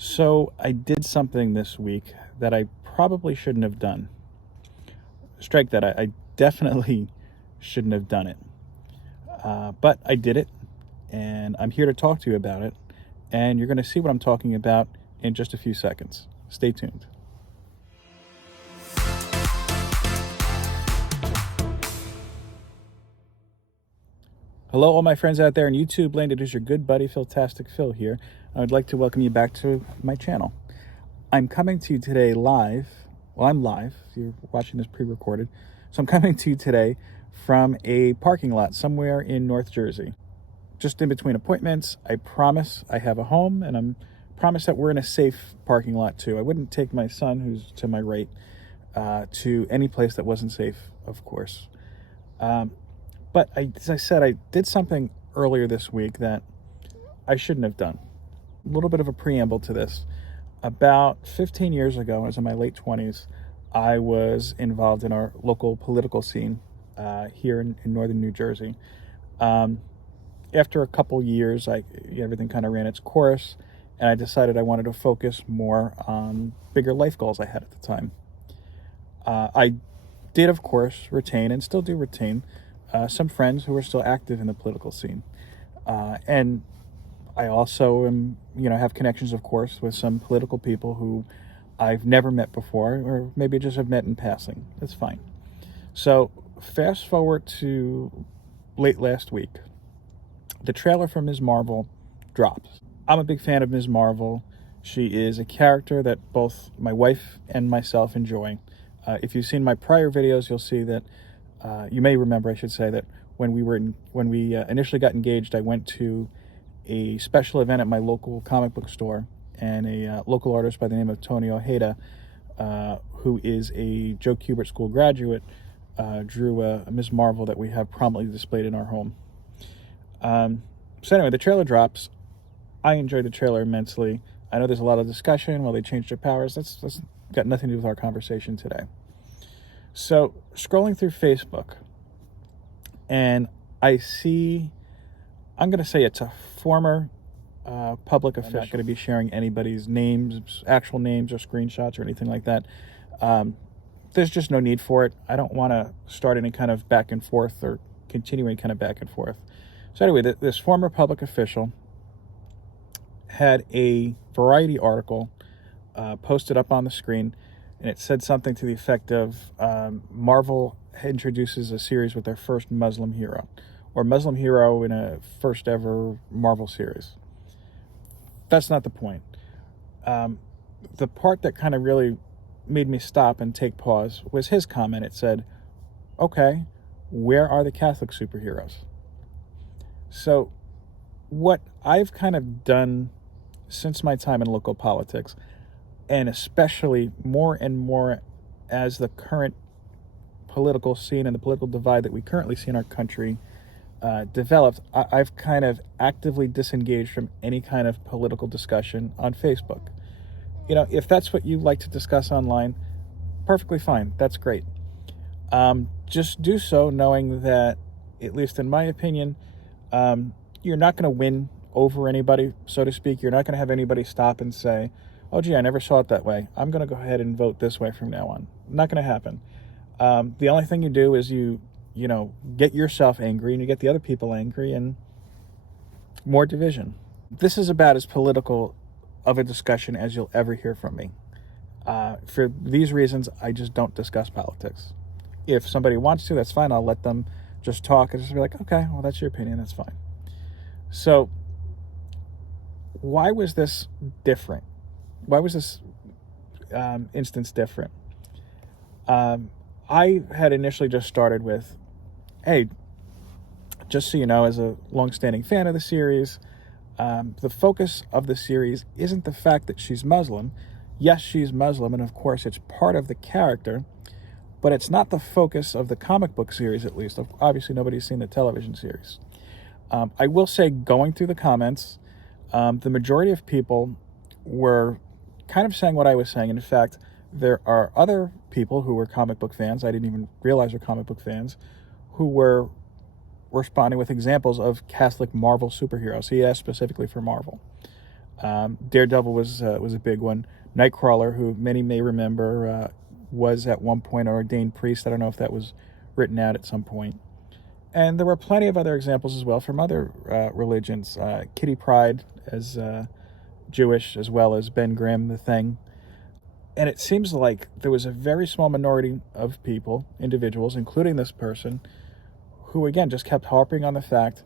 So I did something this week that I probably shouldn't have done. Strike that. I definitely shouldn't have done it. But I did it, and I'm here to talk to you about it. And you're going to see what I'm talking about in just a few seconds. Stay tuned. Hello, all my friends out there in YouTube land. It is your good buddy Philtastic Phil here. I would like to welcome you back to my channel. I'm coming to you today live. Well, I'm live. You're watching this pre-recorded. So I'm coming to you today from a parking lot somewhere in North Jersey. Just in between appointments. I promise I have a home, and I promise that we're in a safe parking lot too. I wouldn't take my son, who's to my right, to any place that wasn't safe, of course. But as I said, I did something earlier this week that I shouldn't have done. A little bit of a preamble to this. About 15 years ago, I was in my late 20s, I was involved in our local political scene here in northern New Jersey. After a couple years, everything kind of ran its course, and I decided I wanted to focus more on bigger life goals I had at the time. I did, of course, retain and still do retain some friends who are still active in the political scene. And I also have connections, of course, with some political people who I've never met before, or maybe just have met in passing. That's fine. So fast forward to late last week. The trailer for Ms. Marvel drops. I'm a big fan of Ms. Marvel. She is a character that both my wife and myself enjoy. If you've seen my prior videos, you'll see that you may remember, I should say, that when we initially got engaged, I went to a special event at my local comic book store, and a local artist by the name of Tony Ojeda, who is a Joe Kubert School graduate, drew a Ms. Marvel that we have prominently displayed in our home. So anyway, the trailer drops. I enjoyed the trailer immensely. I know there's a lot of discussion. Well, they changed their powers. That's got nothing to do with our conversation today. So scrolling through Facebook, and I see, I'm going to say it's a former public official. I'm not going to be sharing anybody's names, actual names, or screenshots or anything like that. There's just no need for it. I don't want to start any kind of back and forth or continue any kind of back and forth. So anyway, this former public official had a Variety article posted up on the screen, and it said something to the effect of Marvel introduces a series with their first Muslim hero, or Muslim hero in a first ever Marvel series. That's not the point. The part that kind of really made me stop and take pause was his comment. It said, okay, where are the Catholic superheroes? So what I've kind of done since my time in local politics, and especially more and more as the current political scene and the political divide that we currently see in our country developed, I've kind of actively disengaged from any kind of political discussion on Facebook. If that's what you like to discuss online, perfectly fine. That's great. Just do so knowing that, at least in my opinion, you're not going to win over anybody, so to speak. You're not going to have anybody stop and say, oh, gee, I never saw it that way. I'm going to go ahead and vote this way from now on. Not going to happen. The only thing you do is you get yourself angry, and you get the other people angry, and more division. This is about as political of a discussion as you'll ever hear from me. For these reasons, I just don't discuss politics. If somebody wants to, that's fine. I'll let them just talk and just be like, okay, well, that's your opinion. That's fine. So why was this different? Why was this instance different? I had initially just started with, hey, just so you know, as a long-standing fan of the series, the focus of the series isn't the fact that she's Muslim. Yes, she's Muslim, and of course it's part of the character, but it's not the focus of the comic book series, at least. Obviously, nobody's seen the television series. I will say, going through the comments, the majority of people were kind of saying what I was saying. In fact, there are other people who were comic book fans, I didn't even realize were comic book fans, who were responding with examples of Catholic Marvel superheroes. He asked specifically for Marvel. Daredevil was a big one. Nightcrawler, who many may remember, was at one point an ordained priest. I don't know if that was written out at some point. And there were plenty of other examples as well from other religions. Kitty Pryde as Jewish, as well as Ben Grimm, the Thing. And it seems like there was a very small minority of people, individuals, including this person, who again just kept harping on the fact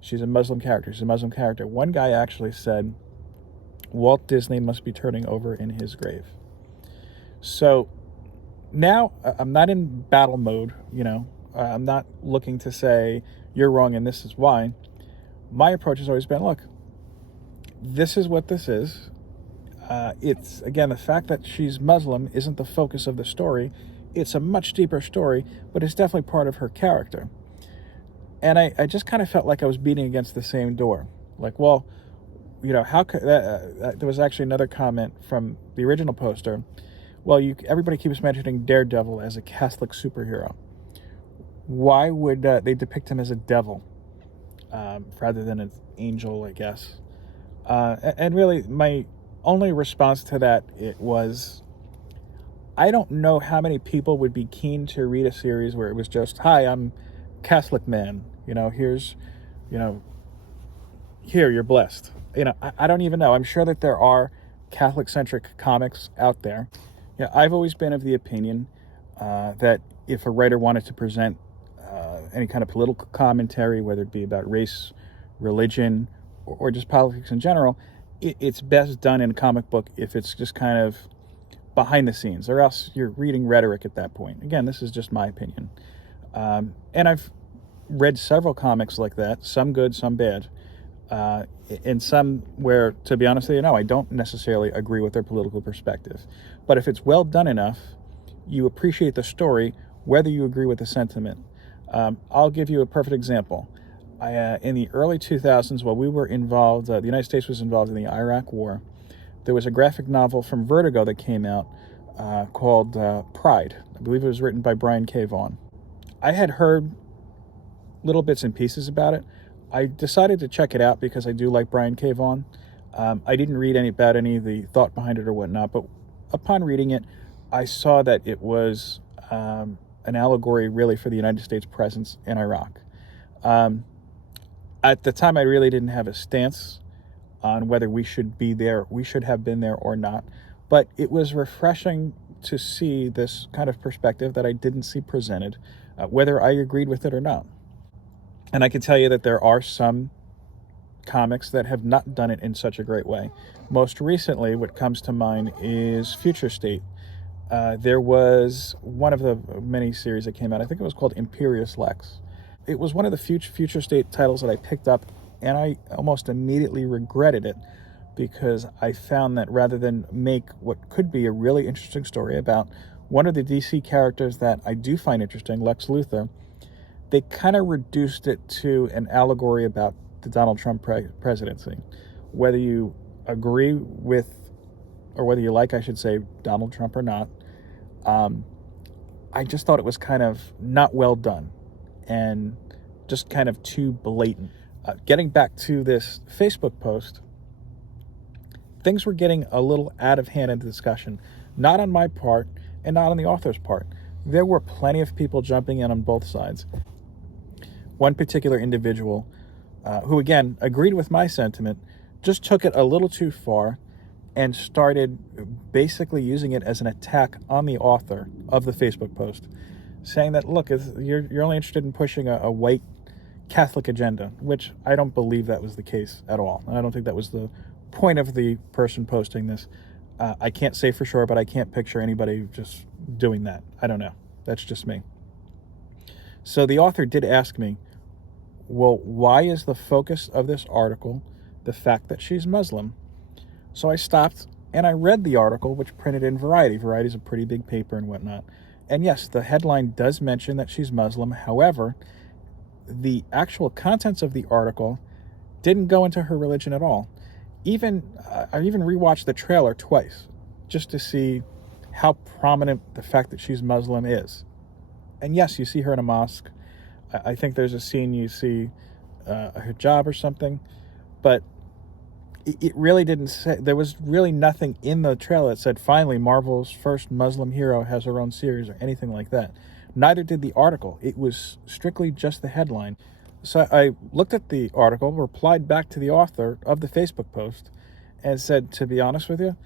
she's a Muslim character. She's a Muslim character. One guy actually said Walt Disney must be turning over in his grave. So now I'm not in battle mode, I'm not looking to say you're wrong and this is why. My approach has always been, look, this is what this is. It's, again, the fact that she's Muslim isn't the focus of the story. It's a much deeper story, but it's definitely part of her character. And I just kind of felt like I was beating against the same door. Like, well, how could there was actually another comment from the original poster. Well, everybody keeps mentioning Daredevil as a Catholic superhero. Why would they depict him as a devil rather than an angel, I guess? And really, my only response to that was, I don't know how many people would be keen to read a series where it was just, hi, I'm Catholic man. Here's, here, you're blessed. I don't even know. I'm sure that there are Catholic-centric comics out there. I've always been of the opinion that if a writer wanted to present any kind of political commentary, whether it be about race, religion, or just politics in general, it's best done in a comic book if it's just kind of behind the scenes, or else you're reading rhetoric at that point. Again, this is just my opinion. And I've read several comics like that, some good, some bad, and some where, to be honest with you, no, I don't necessarily agree with their political perspective. But if it's well done enough, you appreciate the story, whether you agree with the sentiment. I'll give you a perfect example. In the early 2000s, while we were involved, the United States was involved in the Iraq War, there was a graphic novel from Vertigo that came out called Pride. I believe it was written by Brian K. Vaughan. I had heard little bits and pieces about it. I decided to check it out because I do like Brian K. Vaughan. I didn't read about any of the thought behind it or whatnot, but upon reading it, I saw that it was an allegory really for the United States presence in Iraq. At the time, I really didn't have a stance on whether we should be there, we should have been there or not, but it was refreshing to see this kind of perspective that I didn't see presented, whether I agreed with it or not. And I can tell you that there are some comics that have not done it in such a great way. Most recently, what comes to mind is Future State. There was one of the many series that came out, I think it was called Imperious Lex. It was one of the Future State titles that I picked up, and I almost immediately regretted it because I found that rather than make what could be a really interesting story about one of the DC characters that I do find interesting, Lex Luthor, they kind of reduced it to an allegory about the Donald Trump presidency. Whether you agree with, or whether you like, I should say, Donald Trump or not, I just thought it was kind of not well done and just kind of too blatant. Getting back to this Facebook post, things were getting a little out of hand in the discussion, not on my part and not on the author's part. There were plenty of people jumping in on both sides. One particular individual, who again agreed with my sentiment, just took it a little too far and started basically using it as an attack on the author of the Facebook post, saying that, look, you're only interested in pushing a white Catholic agenda, which I don't believe that was the case at all. And I don't think that was the point of the person posting this. I can't say for sure, but I can't picture anybody just doing that. I don't know. That's just me. So the author did ask me, well, why is the focus of this article the fact that she's Muslim? So I stopped and I read the article, which printed in Variety. Variety is a pretty big paper and whatnot. And yes, the headline does mention that she's Muslim. However, the actual contents of the article didn't go into her religion at all. I even rewatched the trailer twice just to see how prominent the fact that she's Muslim is. And yes, you see her in a mosque. I think there's a scene you see a hijab or something. But it really didn't say, there was really nothing in the trailer that said, finally, Marvel's first Muslim hero has her own series or anything like that. Neither did the article. It was strictly just the headline. So I looked at the article, replied back to the author of the Facebook post, and said, to be honest with you,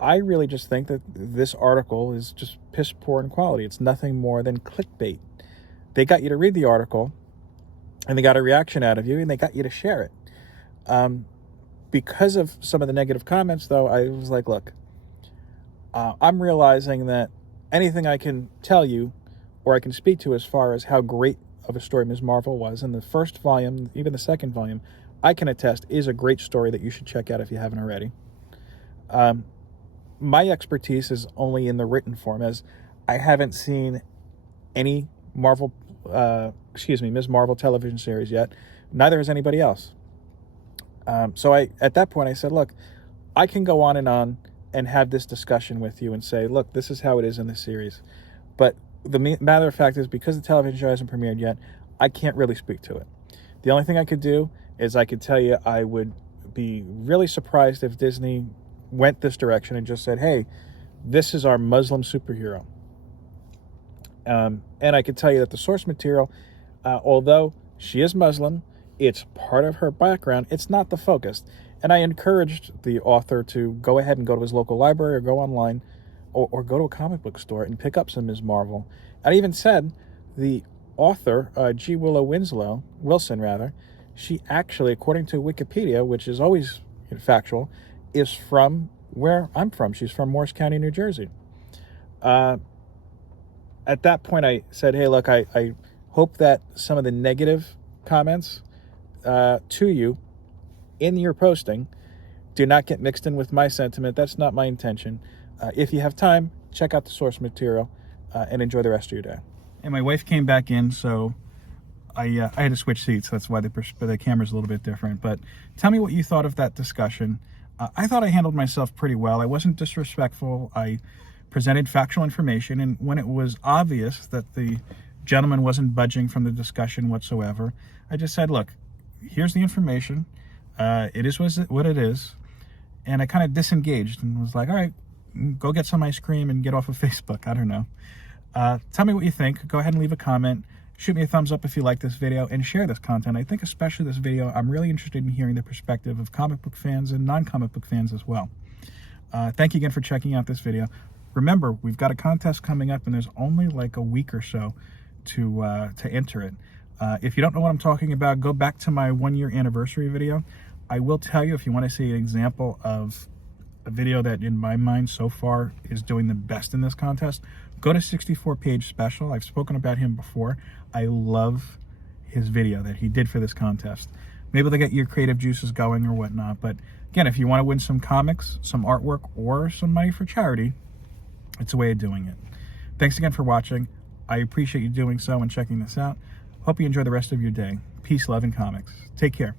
I really just think that this article is just piss poor in quality. It's nothing more than clickbait. They got you to read the article, and they got a reaction out of you, and they got you to share it. Because of some of the negative comments, though, I was like, look, I'm realizing that anything I can tell you or I can speak to as far as how great of a story Ms. Marvel was in the first volume, even the second volume, I can attest is a great story that you should check out if you haven't already. My expertise is only in the written form, as I haven't seen any Ms. Marvel television series yet. Neither has anybody else. So at that point I said, look, I can go on and have this discussion with you and say, look, this is how it is in the series. But the matter of fact is, because the television show hasn't premiered yet, I can't really speak to it. The only thing I could do is I could tell you I would be really surprised if Disney went this direction and just said, hey, this is our Muslim superhero. And I could tell you that the source material, although she is Muslim, it's part of her background, it's not the focus. And I encouraged the author to go ahead and go to his local library or go online or go to a comic book store and pick up some Ms. Marvel. I even said the author, G. Wilson, she actually, according to Wikipedia, which is always factual, is from where I'm from. She's from Morris County, New Jersey. At that point, I said, hey, look, I hope that some of the negative comments to you in your posting do not get mixed in with my sentiment. That's not my intention. If you have time, check out the source material and enjoy the rest of your day. And my wife came back in, so I had to switch seats. That's why the camera's a little bit different. But tell me what you thought of that discussion. I thought I handled myself pretty well. I wasn't disrespectful. I presented factual information, and when it was obvious that the gentleman wasn't budging from the discussion whatsoever, I just said, look, here's the information. It is what it is. And I kind of disengaged and was like, all right, go get some ice cream and get off of Facebook. I don't know. Tell me what you think. Go ahead and leave a comment. Shoot me a thumbs up if you like this video, and share this content. I think especially this video, I'm really interested in hearing the perspective of comic book fans and non-comic book fans as well. Thank you again for checking out this video. Remember, we've got a contest coming up, and there's only like a week or so to enter it. If you don't know what I'm talking about, go back to my 1-year anniversary video. I will tell you, if you want to see an example of a video that in my mind so far is doing the best in this contest, go to 64-page special. I've spoken about him before. I love his video that he did for this contest. Maybe they'll get your creative juices going or whatnot. But again, if you want to win some comics, some artwork, or some money for charity, it's a way of doing it. Thanks again for watching. I appreciate you doing so and checking this out. Hope you enjoy the rest of your day. Peace, love, and comics. Take care.